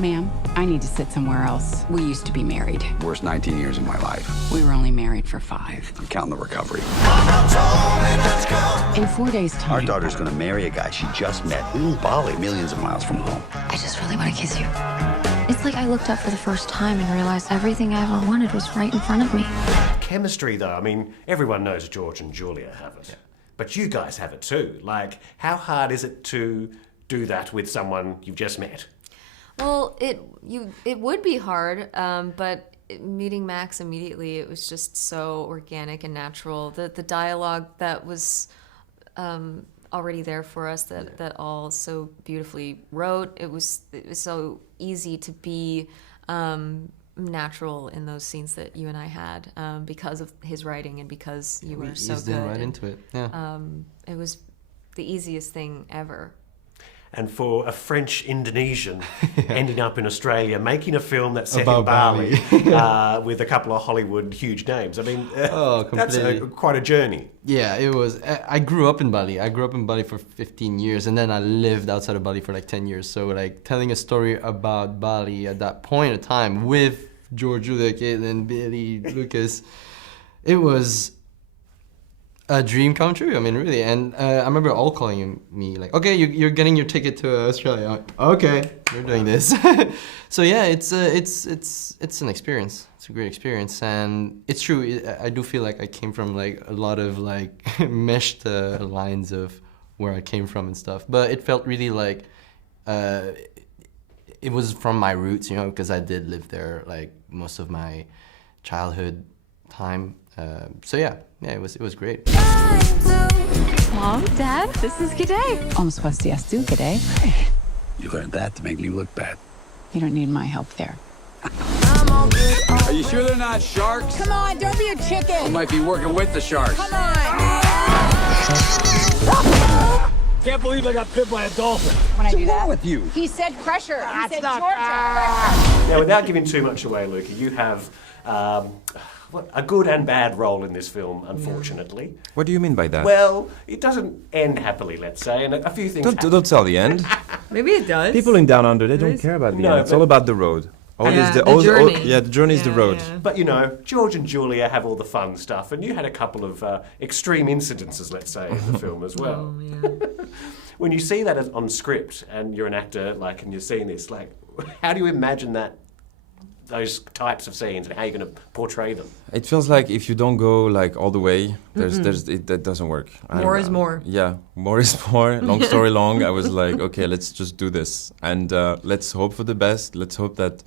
Ma'am, I need to sit somewhere else. We used to be married. Worst 19 years of my life. We were only married for 5. I'm counting the recovery. In 4 days' time... Our daughter's gonna marry a guy she just met in Bali, millions of miles from home. I just really want to kiss you. It's like I looked up for the first time and realized everything I ever wanted was right in front of me. Chemistry, though, I mean, everyone knows George and Julia have it. Yeah. But you guys have it too. Like, how hard is it to do that with someone you've just met? Well, it would be hard, but meeting Max immediately, it was just so organic and natural. The dialogue that was already there for us, that all so beautifully wrote, it was so easy to be natural in those scenes that you and I had because of his writing and because you were so good. Right into it. Yeah. It was the easiest thing ever. And for a French Indonesian ending up in Australia, making a film that's set About in Bali with a couple of Hollywood huge names. I mean, that's quite a journey. Yeah, it was. I grew up in Bali. I grew up in Bali for 15 years, and then I lived outside of Bali for like 10 years. So like telling a story about Bali at that point in time with George, Julia, KAITLYN, Billie, Lucas, it was a dream come true. I mean, really. And I remember all calling me like, okay, you're getting your ticket to Australia. I'm like, okay, you're doing this. So yeah, it's an experience. It's a great experience, and it's true. I do feel like I came from like a lot of like meshed lines of where I came from and stuff. But it felt really like it was from my roots, you know, because I did live there like most of my childhood time. So yeah, it was great. Mom, Dad, this is G'day. Como swastiastu, G'day. Hey, you learned that to make me look bad. You don't need my help there. Are you sure they're not sharks? Come on, don't be a chicken. You might be working with the sharks. Come on. Can't believe I got bit by a dolphin. When I do What's wrong that, with you? he said pressure. He said not Georgia. Now, without giving too much away, Luca, you have a good and bad role in this film, unfortunately. What do you mean by that? Well, it doesn't end happily, let's say, and a few things Don't tell the end. Maybe it does. People in Down Under, they don't care about the end. It's all about the road. The journey. The journey is the road. Yeah. But, you know, George and Julia have all the fun stuff, and you had a couple of extreme incidences, let's say, in the film as well. Oh, yeah. When you see that on script, and you're an actor, like, and you're seeing this, like, how do you imagine those types of scenes, and how you're going to portray them? It feels like if you don't go like all the way, that doesn't work. More is more. Yeah, more is more. Long story long, I was like, okay, let's just do this, and let's hope for the best. Let's hope that.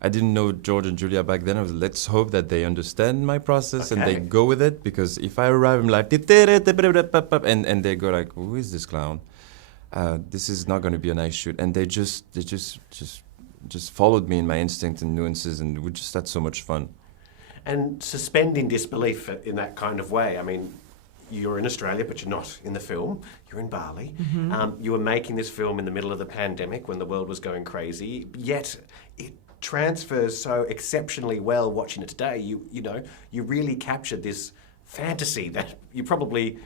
I didn't know George and Julia back then. I was let's hope that they understand my process and they go with it, because if I arrive, I'm like, and they go like, who is this clown? This is not going to be a nice shoot, and they just followed me in my instinct and nuances, and we just had so much fun. And suspending disbelief in that kind of way. I mean, you're in Australia, but you're not in the film. You're in Bali. You were making this film in the middle of the pandemic when the world was going crazy, yet it transfers so exceptionally well watching it today. You really captured this fantasy that you probably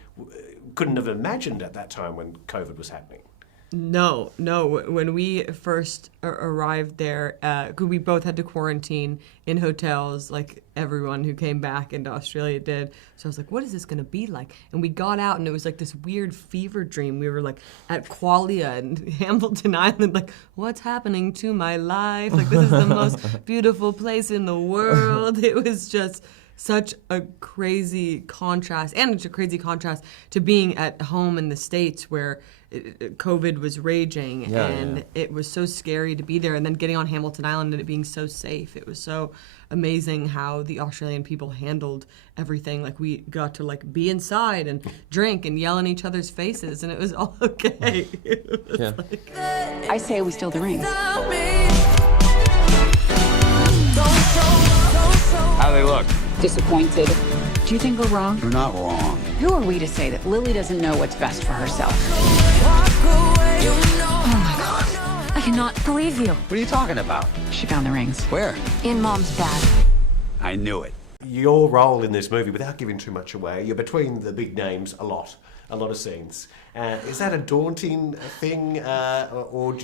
couldn't have imagined at that time when COVID was happening. No. When we first arrived there, 'cause we both had to quarantine in hotels, like everyone who came back into Australia did. So I was like, what is this going to be like? And we got out, and it was like this weird fever dream. We were like at Qualia and Hamilton Island, like, what's happening to my life? Like, this is the most beautiful place in the world. It was just such a crazy contrast, and it's a crazy contrast to being at home in the States where COVID was raging, and it was so scary to be there, and then getting on Hamilton Island and it being so safe. It was so amazing how the Australian people handled everything. Like, we got to like be inside and drink and yell in each other's faces, and it was all okay. I say we steal the rings. How do they look? Disappointed. Do you think we're wrong? You're not wrong. Who are we to say that Lily doesn't know what's best for herself? Oh my God. I cannot believe you. What are you talking about? She found the rings. Where? In Mom's bag. I knew it. Your role in this movie, without giving too much away, you're between the big names a lot of scenes. Is that a daunting thing, or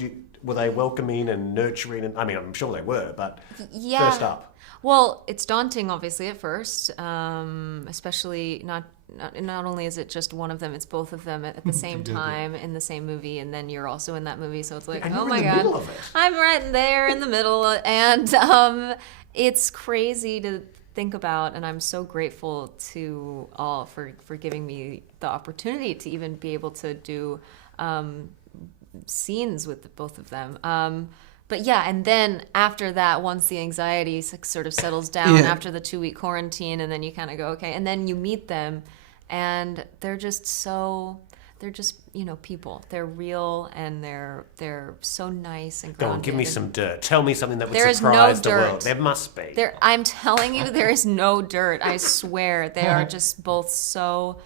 were they welcoming and nurturing? And I mean, I'm sure they were, but Yeah. first up. Well, it's daunting, obviously, at first, especially not only is it just one of them, it's both of them at the same time in the same movie, and then you're also in that movie, so it's like, And oh you're my in the God, middle of it. I'm right there in the middle, and it's crazy to think about, and I'm so grateful to all for giving me the opportunity to even be able to do scenes with both of them. But yeah, and then after that, once the anxiety sort of settles down after the 2-week quarantine, and then you kind of go, okay, and then you meet them, and they're just people. They're real, and they're so nice and Go grounded. on, give me some dirt. Tell me something that would There is no surprise the dirt. world. There must be. I'm telling you, there is no dirt. I swear, they are just both so.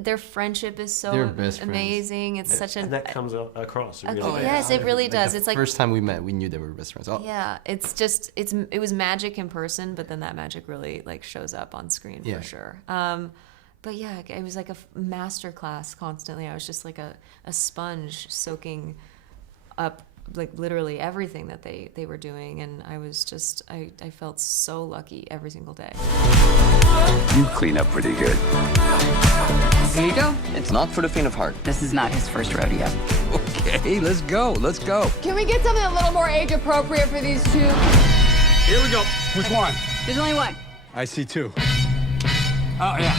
Their friendship is so They're best friends. amazing. It's such and an. that comes across. It really does. Yes, it really does. The It's like first time we met, we knew they were best friends. Oh. yeah, it was magic in person, but then that magic really like shows up on screen for sure. But yeah, it was like a master class constantly. I was just like a sponge soaking up like literally everything that they were doing, and I was just I felt so lucky every single day. You clean up pretty good. Here you go. It's not for the faint of heart. This is not his first rodeo. Okay, let's go. Let's go. Can we get something a little more age appropriate for these two? Here we go. Which one? There's only one. I see two. Oh, yeah.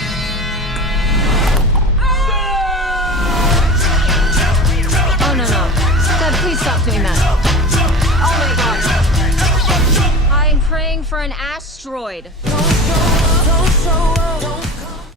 Oh, no. Dad, please stop doing that. Oh, my God. I'm praying for an asteroid.